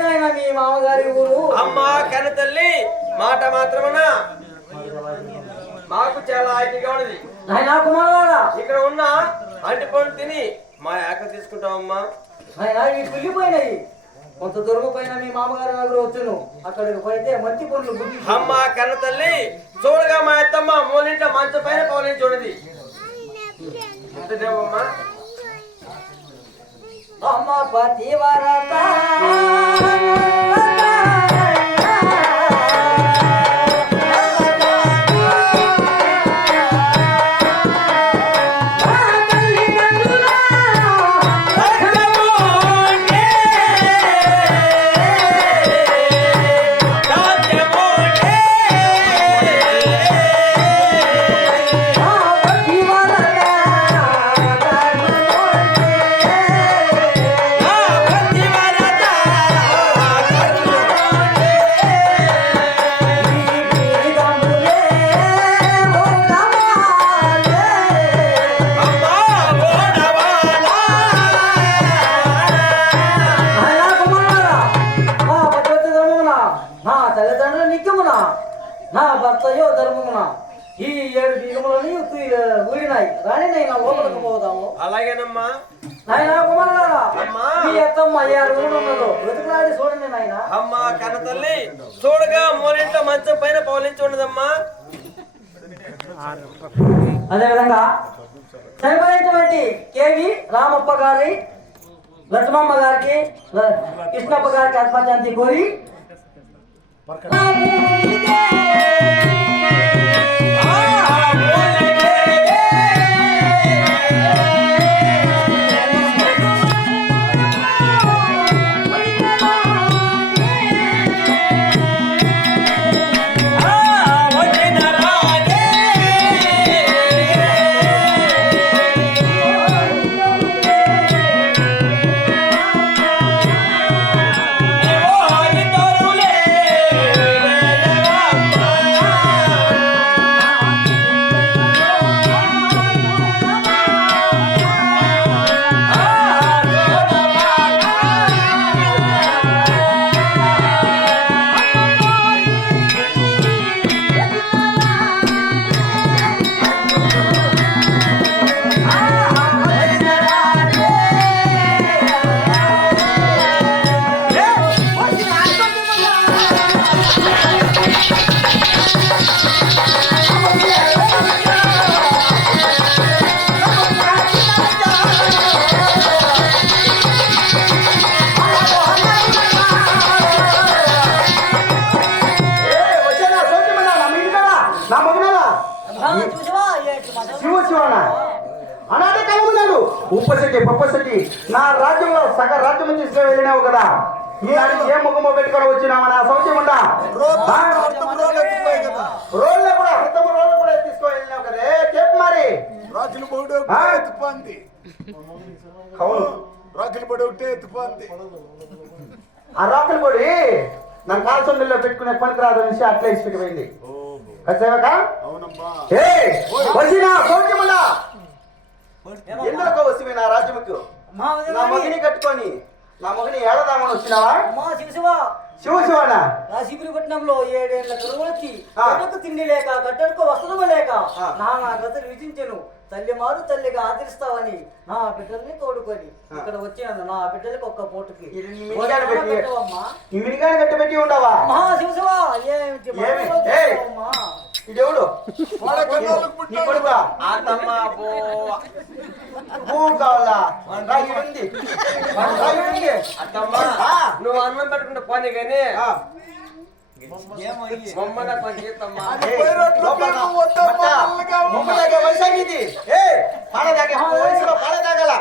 ఏదైనా మీ మామగారి ఊరు అమ్మా కన్న తల్లి మాట మాత్రమేనా మాకు చాలా ఆయిగా ఉన్నది. నాయనా కుమారుడా ఇక్కడ ఉన్న అంటి పండు తిని మా యాక తీసుకుంటామమ్మా. నాయనా ఈ కుళ్ళిపోయినాయి కొంత దూరం పైన మీ మామగారి దగ్గర వచ్చును అక్కడికి పోయితే మంచి పనులు. అమ్మ కన్న తల్లి చూడగా మా అత్తమ్మ మూలింట్లో మంచం పైన పౌలించి చూడది ఎంతదేమమ్మా. అమ్మ పతివరత నా భర్తయో ధర్మమున ఈ 7 బీగములని ఊడినాయి రాని నేను లోపలికి పోదాము. అలాగేనమ్మా. నాయనా కుమారులారా మీ అత్తమ్మ 6 రూములు ఉన్నదో వెతుకులాడి చూడండి నాయన. అమ్మ కన్న తల్లి చూడగా మూలింట్లో మంచం పైన పౌలించి ఉండదమ్మా. అదేవిధంగా చనిపోయినటువంటి కేవి రామప్ప గారి లక్ష్మమ్మ గారికి కృష్ణప్ప గారికి ఆత్మశాంతి కోరి ఉపశకి నా రాజ్యంలో సగ రాజ్యం తీసుకు వెళ్ళినావు కదా ఈనాడు ఏ ముఖమో పెట్టుకొని వచ్చినావా నా సౌఖ్యం ఉందా? రోడ్లో కూడా తీసుకో వెళ్ళినావు కదా చెప్పు మరి. రాజులు బోడు ఎత్తుపోంది రాజులు బడి ఒకటే ఎత్తుపోంది. ఆ రాకుల పొడి నన్ను కాల్సొండల్లో పెట్టుకునే పనికి రాదు అనేసి అట్లా ఇసుకుపోయింది. వచ్చినా సౌఖ్యముందా? ఎందుకు వస్తుంది నా రాజ్యముకు నా మగిని కట్టుకొని నా మగిని ఏడదామని వచ్చినావా? శివశివనా శిబిరిపట్నంలో 7 ఏళ్ల కరువులకి గడ్డకు తిండి లేక గడ్డకు వస్త్రము లేక నా గతలు విధించెను. తల్లి మారు తల్లిగా ఆదరిస్తావని నా బిడ్డల్ని తోడుకొని ఇక్కడ వచ్చినాను. నా బిడ్డలకి ఒక్క పూటకి కట్టబెట్టి ఉండవా? శివశివా ఇదేవుడు నువ్వు అన్నం పెట్టుకుంటే పోనీ కానీ వైశాఖిది వయసులో పాల తాగల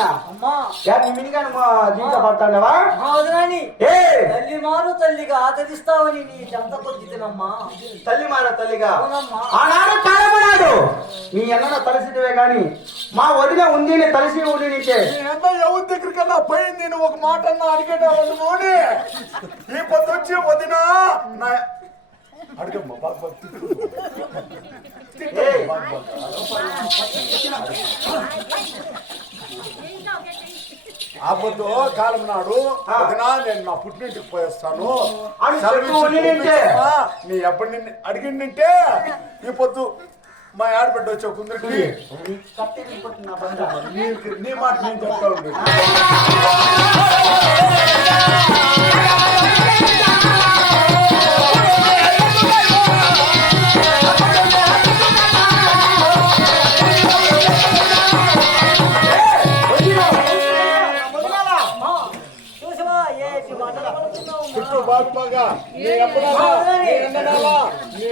వదినా అమ్మా నీ మినిగాని జీవిత పడతాండవా మా వదినాని ఏ తల్లి మారు తల్లిగా ఆదరిస్తావని నీ చెంత కొద్దినమ్మా. తల్లి మార తల్లిగా అవునమ్మా. ఆనాడు కాలమనాడు నీ అన్న తలసిటివే గాని మా వదిన ఉంది తలసి ఉండి నీకే ఎంత ఎవరి దగ్గరికన్నా పోయింది నువ్వు ఒక మాట అన్నా అడిగేటావు మోని ఈ పొద్దు వచ్చి వదినా నా అడిగమ్మా బాగా ఏయ్. ఆ పొద్దు కాలం నాడు వదినా నేను నా పుట్టింటికి పోయేస్తాను అని సెలవు చెప్పు ఇచ్చి ఉండింటే. పంపించమ్మా. నీ ఎప్పటి నిన్ను అడిగిండింటే ఈ పొద్దు మా ఆడబిడ్డ వచ్చే కుందరికి నీ మాట నేను చెప్తా ఉండు అమ్మా చూసావా ఏ మాటలు పలుకుతున్నావు చుట్టూ బాగా నీ ఎప్పుడైనా నీ ఎండనాలా నీ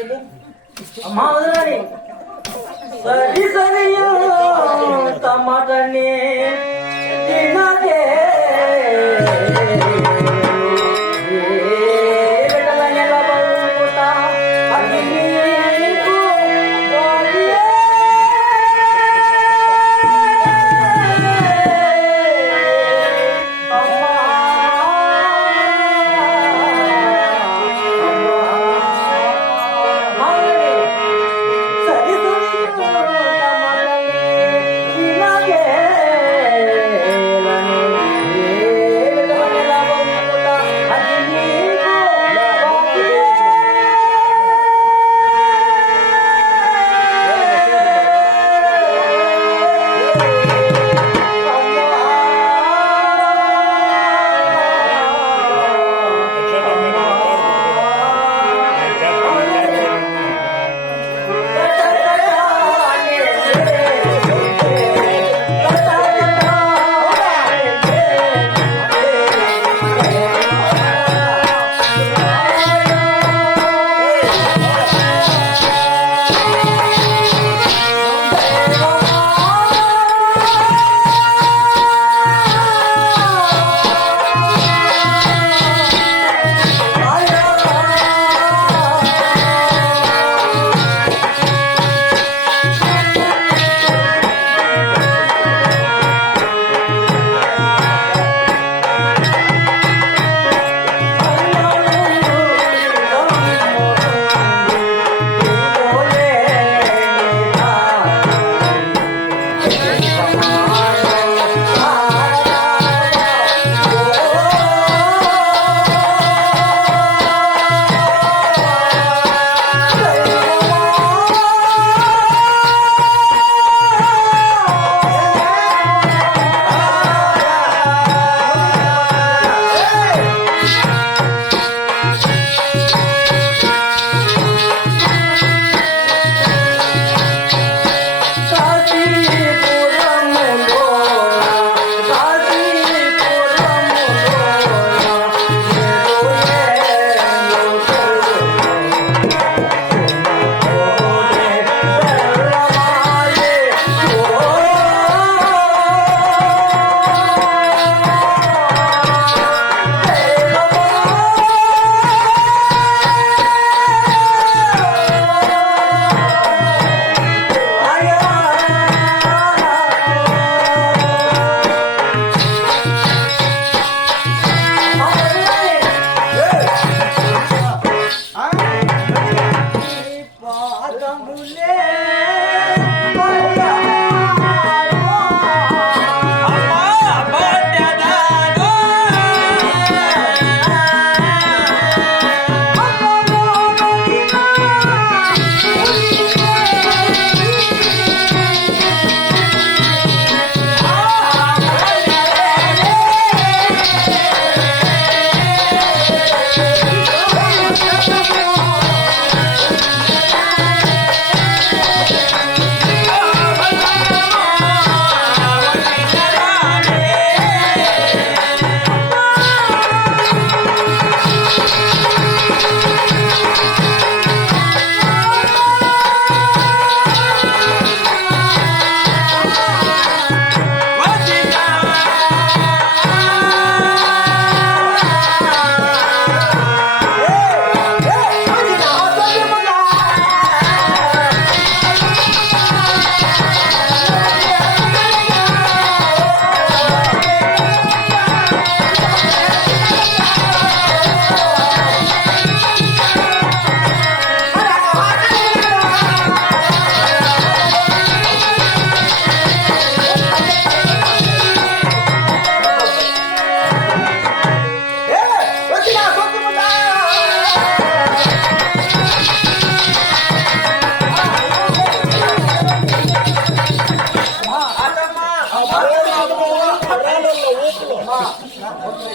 అమ్మా వదినాని సరి సరియో టమాటని తినదే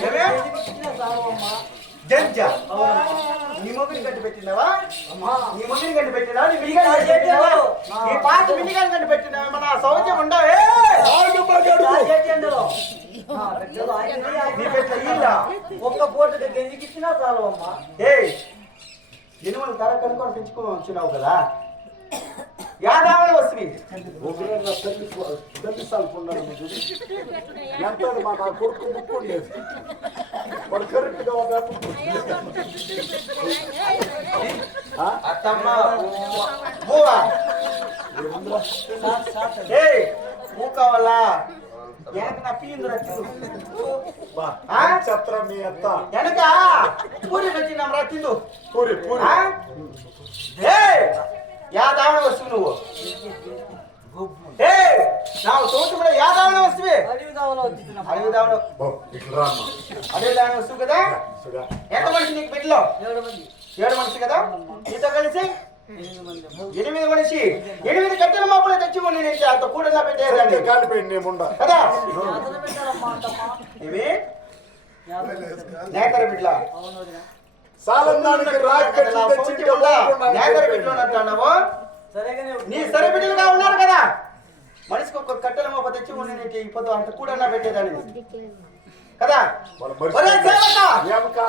ఏమే? ఇచ్చిన చాలవమ్మా. జంజా నీ మొగుడిని గంటి పెట్టినావా నీ మొగుడిని గంటి పెట్టినావా నీ మిడిగాని గంటి పెట్టినావా ఈ పాత మిడిగాని గంటి పెట్టినావా మన సౌఖ్యం ఉండవే నీ పెట్ట ఈలా ఒక్క పూటకి గెంజికి ఇచ్చినా చాలవమ్మా. ఎనుమలు కర కనుకొని పెంచుకొని వచ్చినావు కదా యాదావని వస్తుంది తల్లి సాల్పున్నాడు ఎంత మాకు ఆ కొడుకు ముక్కు ఉండేది వాడు కరెక్ట్ గా అత్తమ్మ బువ్వా బూ కావాలా వెనక నా పీందు రచ్చిండు చెప్తారా మీ అత్త వెనక పూరి వచ్చినాం రచ్చిండు పూరి పూరి యాదావని వస్తుంది నువ్వు ನಾವು ತೋಟು ಕೂಡ ಯಾವ್ದಾವಣ ವಸ್ತುವೆ అడవి దావలో వచ్చిన అడవిదావణ ఇట్లా రామ్మా అడవిదావణ వస్తువు కదా ఎంత మనిషి నీకు బిడ్డలో 7 మంది 7 మనిషి కదా నీతో కలిసి 8 మంది 8 మనిషి 8 కట్టెల మాపలే తెచ్చుకొని నేను అంత కూడా పెట్టేదాన్ని కాలిపోయింది నేముండ కదా యాదన పెట్టారమ్మా అంటమ్మా. ఇవి యాదన నేతర బిడ్డల అవును వదినా. సాలందానికి రాకెట్ తెచ్చి నేతర బిడ్డలు అంటున్నావు సరేగానే ఉంది. నీ సరే బిడ్డలుగా ఉన్నారు కదా మనిషికి ఒక కట్టెల మోప తెచ్చి ఉండి నీకు ఇప్పుడు అంత కూడా పెట్టేదాన్ని కదా ఒరే సేవక!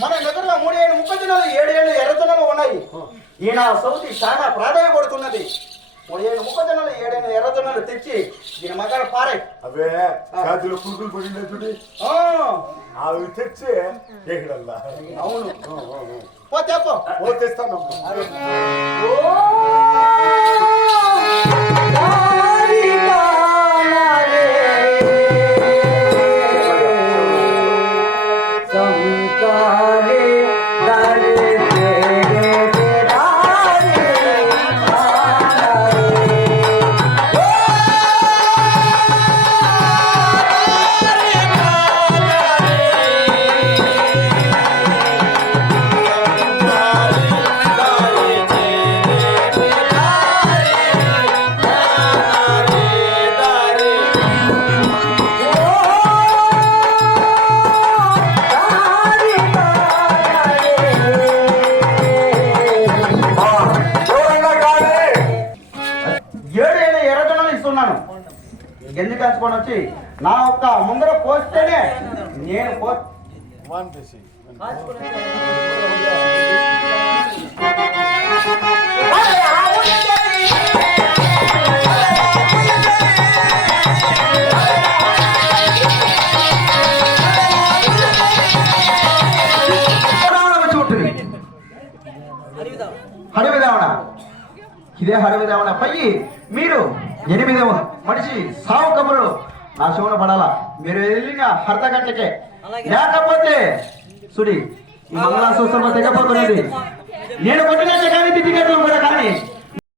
మన దగ్గరలో 3 ఏళ్ళు ముక్కజొన్నలు 7 ఏళ్ళు ఎర్రజొన్నలు ఉన్నాయి ఈయన సౌతి చాలా ప్రాధాన్యపడుతున్నది 3 ఏళ్ళు ముక్కజొన్నలు 7 ఏళ్ళు ఎర్రజొన్నలు తెచ్చి దీని మగాడు పారే అవే గాజులు పురుగులు పడిన చూడి అవి తెచ్చి ఎక్కడల్లా అవును పోతే పో ఓ తెస్తాను ఎందుకు కలుసుకొని వచ్చి నా ఒక్క ముందర పోస్తేనే నేను మానిపేసి హడవిదావణ ఇదే హడవిదావణ పై మీరు 8వ మనిషి సావు కబురు నా శివున పడాలా మీరు వెళ్ళిన అర్ధ గంటకే లేకపోతే సుడి ఈ మంగళసూత్రం తెగపోతున్నది నేను కొట్టినట్టు కానీ టికెట్లు కూడా కానీ